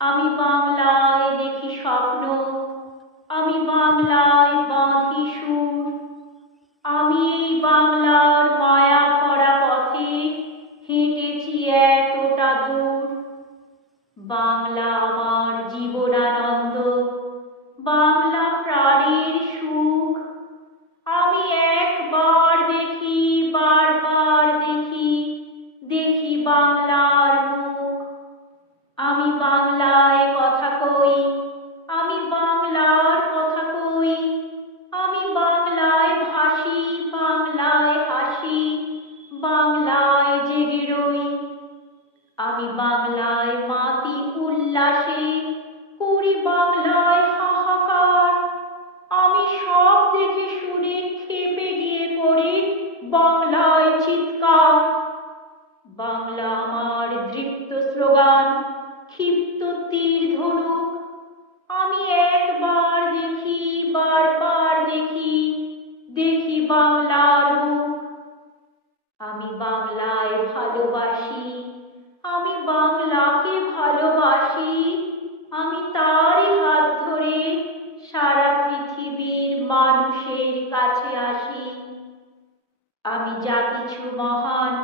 আমি বাংলায় দেখি স্বপ্ন, আমি বাংলায় বাঁধি সুর। আমি এই বাংলার মায়া ভরা পথে হেঁটেছি এতটা দূর। বাংলা আমার জীবনানন্দ, বাংলা প্রাণের সুখ। আমি একবার দেখি, বারবার দেখি, দেখি বাংলার মুখ। আমি বাংলায় কথা কই, আমি বাংলার কথা কই, আমি বাংলায় ভাসি, বাংলায় হাসি, বাংলায় জেগে রই। আমি বাংলায় মাতি উল্লাসে, করি বাংলায় হাহাকার। আমি সব দেখে শুনে ক্ষেপে গিয়ে করি বাংলায় চিৎকার। বাংলা আমার দৃপ্ত স্লোগান, ক্ষিপ্ত তীর ধনুক। আমি একবার দেখি, বারবার দেখি, দেখি বাংলার মুখ। আমি বাংলায় ভালোবাসি, আমি বাংলাকে ভালোবাসি। আমি তারই হাত ধরে সারা পৃথিবীর মানুষের কাছে আসি। আমি যা কিছু মহান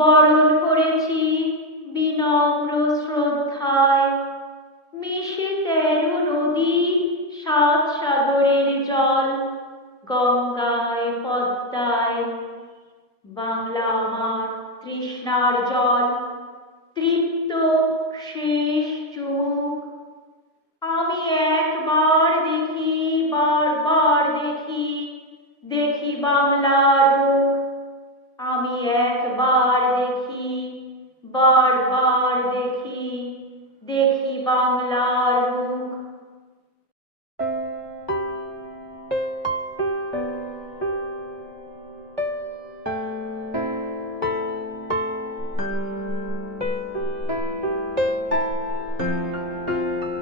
বরণ করেছি বিনম্র শ্রদ্ধায়। মিশে 13 নদী, 7 সাগরের জল, গঙ্গায় পদ্মায়। বাংলা আমার তৃষ্ণার জল, তৃপ্ত শেষ চুমুক। আমি একবার দেখি, বারবার দেখি, দেখি বাংলার মুখ। আমি একবার